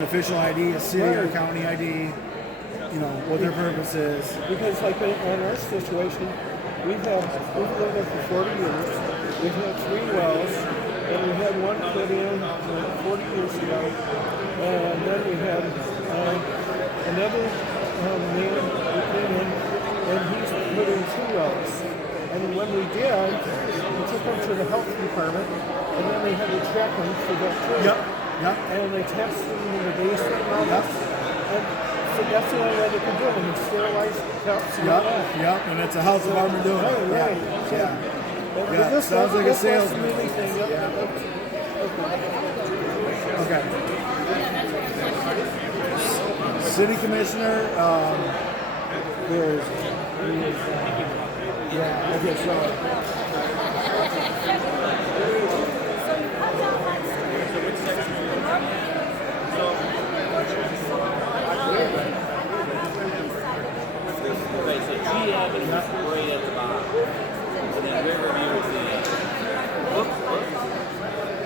official ID, a city or county ID, you know, what their purpose is. Because like in our situation, we've lived there for 40 years. We've had 3 wells, and we had one put in 40 years ago. And then we had another man who came in, and he's put in 2 wells. And when we did, we took them to the health department, and then they had to check them for that too. Yep. And they tested them in the basement and all that. And so that's the only way they could do it. And sterilized cups and all that. Yep. And it's a health department doing it. Right. Yeah. This sounds like a salesman. Thing. Yep. Yeah. Okay. City commissioner, okay, so.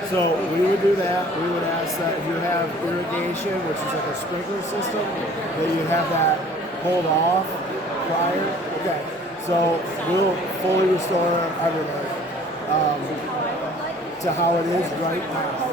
So we would do that. We would ask that if you have irrigation, which is like a sprinkler system, that you have that pulled off prior. Okay. So we'll fully restore everything to how it is right now.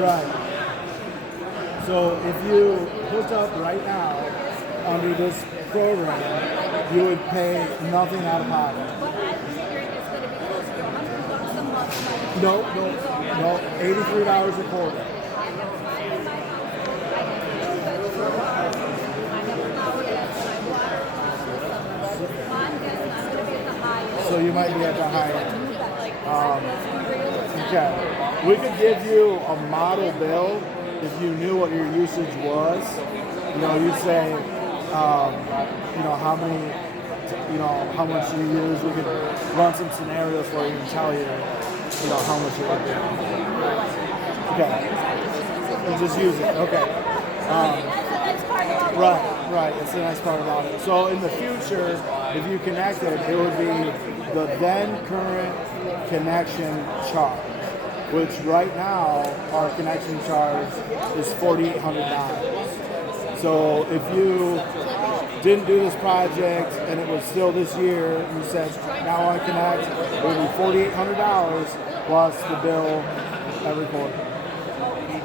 Right. So if you hooked up right now under this program, you would pay nothing out of pocket. No, $83 a quarter. So you might be at the high end. Okay. We could give you a model bill if you knew what your usage was. You know, you'd say, how much you use. We could run some scenarios where you can tell you, how much you would do. Okay. And just use it. Okay. Right. It's the nice part about it. So in the future, if you connected, it would be the then current connection charge, which right now our connection charge is $4,800. So if you didn't do this project and it was still this year, and you said, now I want to connect, it would be $4,800 plus the bill every quarter.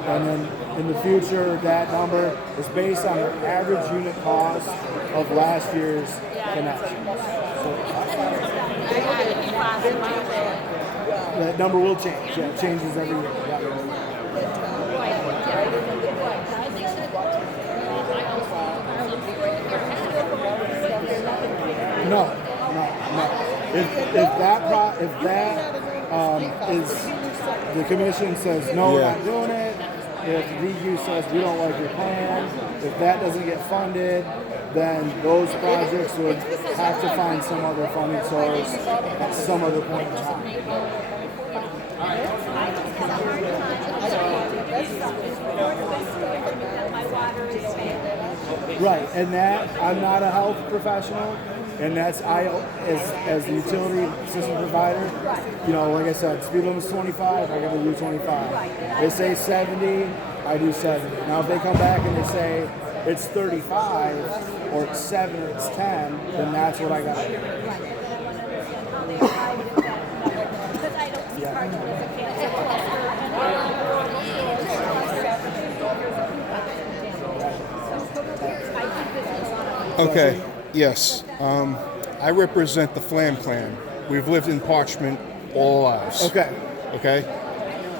And then in the future, that number is based on the average unit cost of last year's connection. So that number will change. Yeah, it changes every year. No. If that is the commission says no, we're not doing it. If DQ says we don't like your plan, if that doesn't get funded, then those projects would have to find some other funding source at some other point in time. Right, and that, I'm not a health professional, and that's as the utility system provider, like I said, speed limit is 25, I gotta do 25. They say 70, I do 70. Now if they come back and they say it's 35, or it's 7, or it's 10, then that's what I gotta do. Okay, yes. I represent the Flam clan. We've lived in Parchment all our lives. Okay?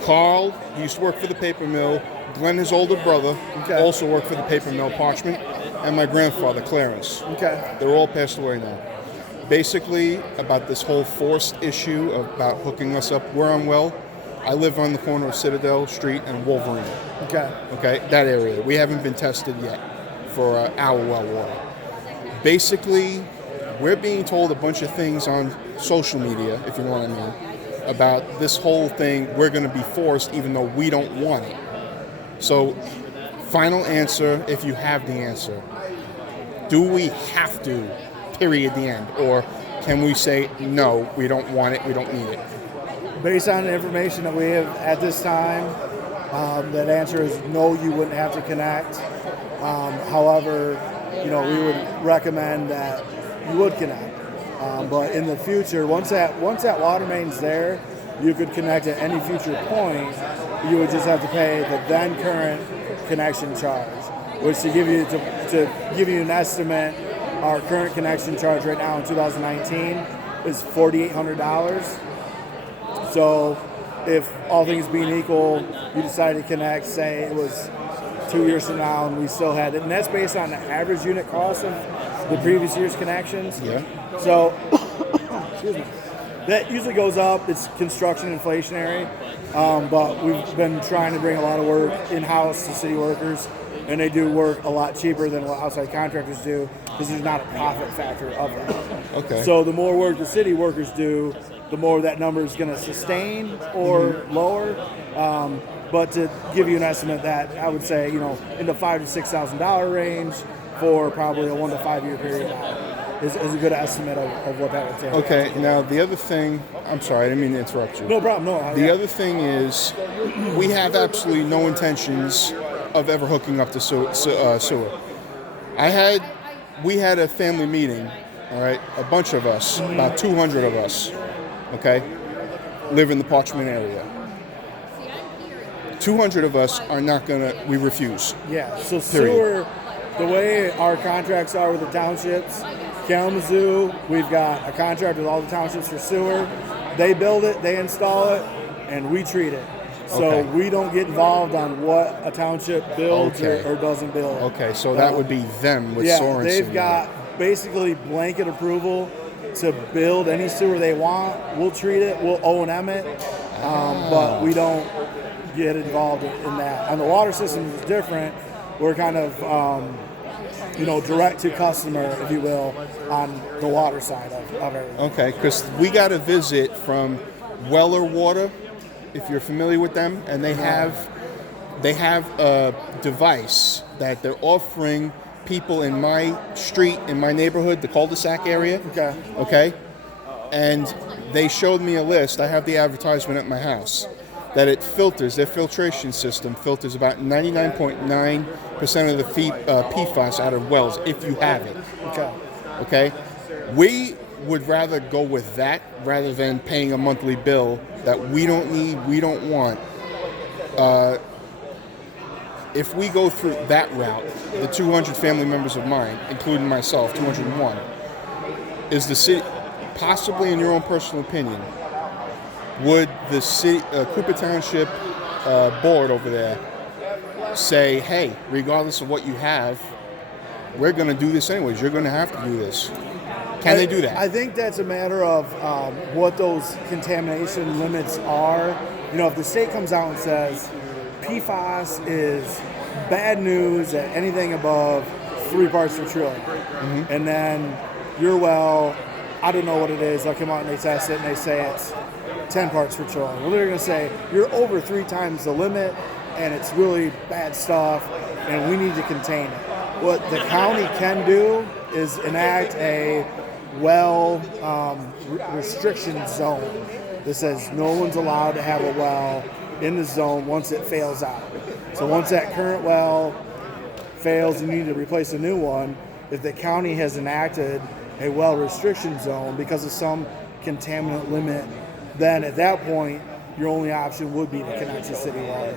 Carl, he used to work for the paper mill. Glenn, his older brother, also worked for the paper mill, Parchment. And my grandfather, Clarence. Okay. They're all passed away now. Basically, about this whole forced issue about hooking us up, where I'm well, I live on the corner of Citadel Street and Wolverine. Okay, that area. We haven't been tested yet for our well water. Basically, we're being told a bunch of things on social media, if you know what I mean, about this whole thing. We're going to be forced even though we don't want it. So, final answer, if you have the answer. Do we have to, period, the end? Or can we say, no, we don't want it, we don't need it? Based on the information that we have at this time, that answer is no, you wouldn't have to connect. However, we would recommend that you would connect. But in the future, once that water main's there, you could connect at any future point. You would just have to pay the then current connection charge, which to give you an estimate, our current connection charge right now in 2019 is $4,800. So if all things being equal, you decide to connect, say it was 2 years from now and we still had it, and that's based on the average unit cost of the previous year's connections. Yeah. So excuse me. That usually goes up. It's construction inflationary, but we've been trying to bring a lot of work in-house to city workers, and they do work a lot cheaper than what outside contractors do because there's not a profit factor of it. Okay. So the more work the city workers do, the more that number is going to sustain or lower. But to give you an estimate, that I would say, in the $5,000 to $6,000 range for probably a 1 to 5 year period is a good estimate of what that would take. Okay, now the other thing, I'm sorry, I didn't mean to interrupt you. No problem, no. The other thing is, we have absolutely no intentions of ever hooking up to sewer. We had a family meeting, all right, a bunch of us, about 200 of us, okay, live in the Parchment area. 200 of us are not we refuse. Yeah, so period. Sewer, the way our contracts are with the townships, Kalamazoo, we've got a contract with all the townships for sewer. They build it, they install it, and we treat it. So we don't get involved on what a township builds or doesn't build. Okay, so that would be them with Sorensen. They've got basically blanket approval to build any sewer they want. We'll treat it, we'll O&M it, but we don't get involved in that. On the water system, it's different. We're kind of, direct to customer, if you will, on the water side of everything. Okay, because we got a visit from Weller Water, if you're familiar with them, and they have a device that they're offering people in my street, in my neighborhood, the cul-de-sac area. Okay. And they showed me a list. I have the advertisement at my house. That it filters, their filtration system filters about 99.9% of the PFAS out of wells, if you have it. Okay? We would rather go with that rather than paying a monthly bill that we don't need, we don't want. If we go through that route, the 200 family members of mine, including myself, 201, is the city, possibly in your own personal opinion, would the city, Cooper Township board over there say, hey, regardless of what you have, we're going to do this anyways. You're going to have to do this. Can they do that? I think that's a matter of what those contamination limits are. If the state comes out and says PFAS is bad news at anything above 3 parts per trillion, and then your well, I don't know what it is, they'll come out and they test it and they say it's 10 parts per trillion. Well, they're going to say you're over 3 times the limit and it's really bad stuff and we need to contain it. What the county can do is enact a well restriction zone that says no one's allowed to have a well in the zone once it fails out. So once that current well fails and you need to replace a new one, if the county has enacted a well restriction zone because of some contaminant limit, then at that point, your only option would be to connect to city water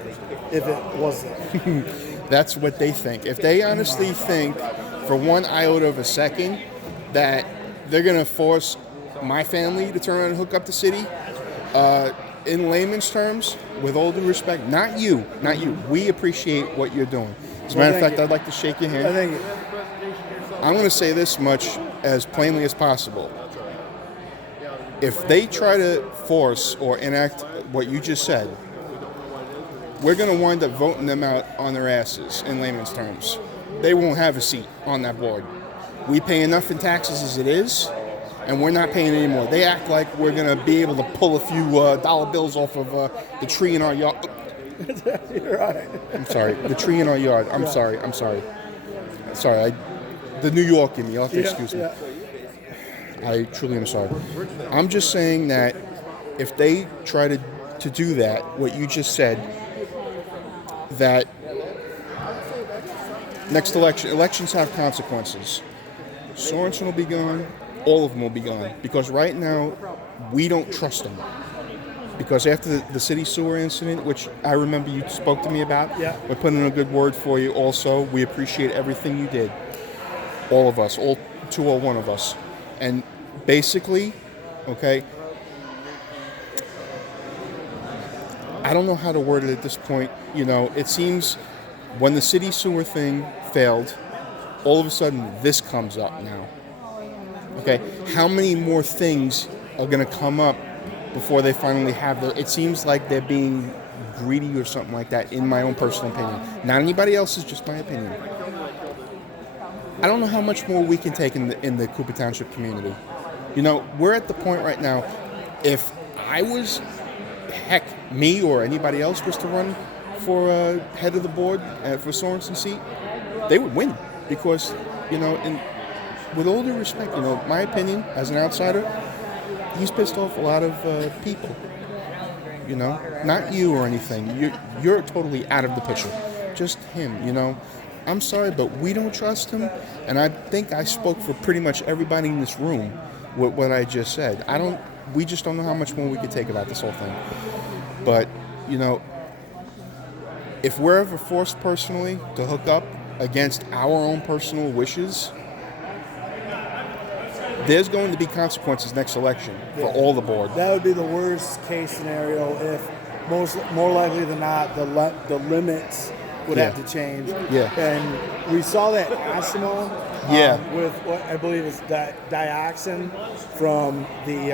if it wasn't. That's what they think. If they honestly think for one iota of a second that they're going to force my family to turn around and hook up the city, in layman's terms, with all due respect, not you, we appreciate what you're doing. As a matter of fact, I'd like to shake your hand. Thank you. I'm going to say this much as plainly as possible. If they try to force or enact what you just said, we're going to wind up voting them out on their asses, in layman's terms. They won't have a seat on that board. We pay enough in taxes as it is. and we're not paying anymore. They act like we're going to be able to pull a few dollar bills off of the tree in our yard. You're right. I'm sorry, the tree in our yard. I'm sorry. The New York in me. You'll have to excuse me. I truly am sorry. I'm just saying that if they try to do that, what you just said, that next elections have consequences. Sorensen will be gone. All of them will be gone. Because right now, we don't trust them. Because after the city sewer incident, which I remember you spoke to me about, we're putting in a good word for you also. We appreciate everything you did. All of us, all 201 of us. And basically, okay, I don't know how to word it at this point. You know, it seems when the city sewer thing failed, all of a sudden this comes up now. Okay, how many more things are going to come up before they finally have the... It seems like they're being greedy or something like that, in my own personal opinion. Not anybody else's, just my opinion. I don't know how much more we can take in the Cooper Township community. You know, we're at the point right now, if I was, heck, me or anybody else was to run for head of the board for Sorensen's seat, they would win. Because, you know, with all due respect, you know, my opinion as an outsider, he's pissed off a lot of people. You know, not you or anything. You're totally out of the picture. Just him, you know. I'm sorry, but we don't trust him. And I think I spoke for pretty much everybody in this room with what I just said. We just don't know how much more we could take about this whole thing. But, you know, if we're ever forced personally to hook up against our own personal wishes, there's going to be consequences next election for all the board. That would be the worst case scenario if more likely than not the limits would have to change. Yeah. And we saw that asthma with what I believe is dioxin from the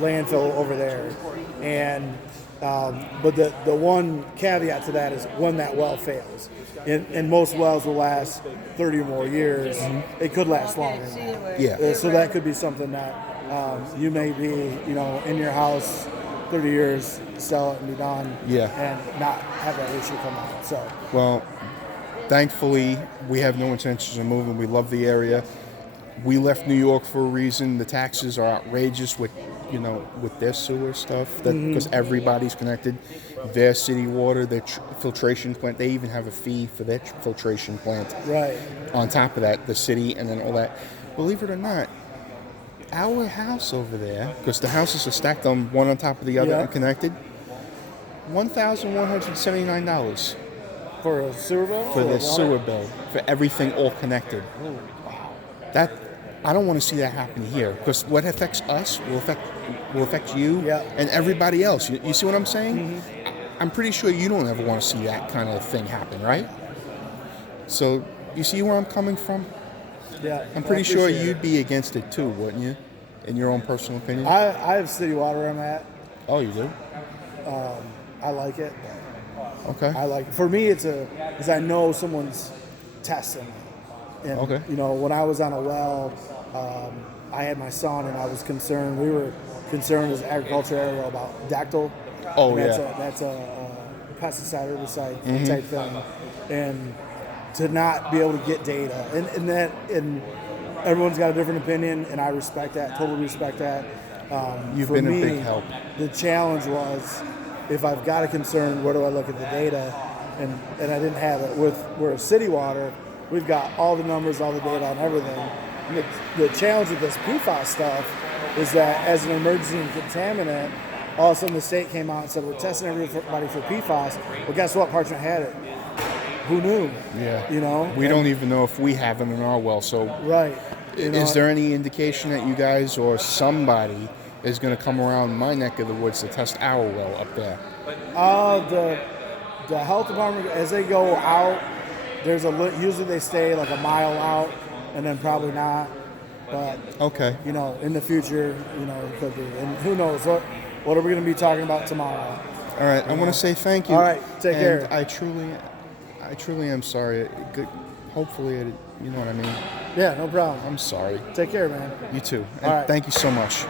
landfill over there. And but the one caveat to that is when that well fails. And most wells will last 30 or more years. It could last longer than that. Yeah. So that could be something that you may be, you know, in your house 30 years, sell it and be done. Yeah. And not have that issue come out. So. Well, thankfully, we have no intentions of moving. We love the area. We left New York for a reason. The taxes are outrageous with, you know, with their sewer stuff, because everybody's connected. Their city water, their filtration plant, they even have a fee for their filtration plant. Right. On top of that, the city and then all that. Believe it or not, our house over there, because the houses are stacked on one on top of the other and connected, $1,179 For a sewer bill? for the sewer bill, for everything all connected. Oh, wow. That, I don't want to see that happen here, because what affects us will affect you and everybody else. You see what I'm saying? I'm pretty sure you don't ever want to see that kind of thing happen, right? So you see where I'm coming from? Yeah. I'm pretty sure you'd be against it too, wouldn't you? In your own personal opinion? I have city water where I'm at. Oh, you do? I like it. Okay. I like it. For me, because I know someone's testing it. And, you know, when I was on a well, I had my son and I was concerned. We were concerned as an agriculture area about dactyl. Oh, and yeah. That's a pesticide, herbicide type thing. And to not be able to get data. And everyone's got a different opinion, and I respect that, totally respect that. You've been a big help. The challenge was, if I've got a concern, where do I look at the data? And I didn't have it. We're a city water, we've got all the numbers, all the data on everything. And the challenge with this PFAS stuff is that as an emergency contaminant, all of a sudden the state came out and said, we're testing everybody for PFAS. Well, guess what? Parchment had it. Who knew? Yeah. You know? We don't even know if we have them in our well, so... Right. Is there any indication that you guys or somebody is going to come around my neck of the woods to test our well up there? The health department, as they go out, usually they stay like a mile out, and then probably not. But you know, in the future, you know, it could be. And who knows what are we going to be talking about tomorrow? All right, I want to say thank you. All right, take care. I truly am sorry. Hopefully, you know what I mean. Yeah, no problem. I'm sorry. Take care, man. You too. And All right. thank you so much.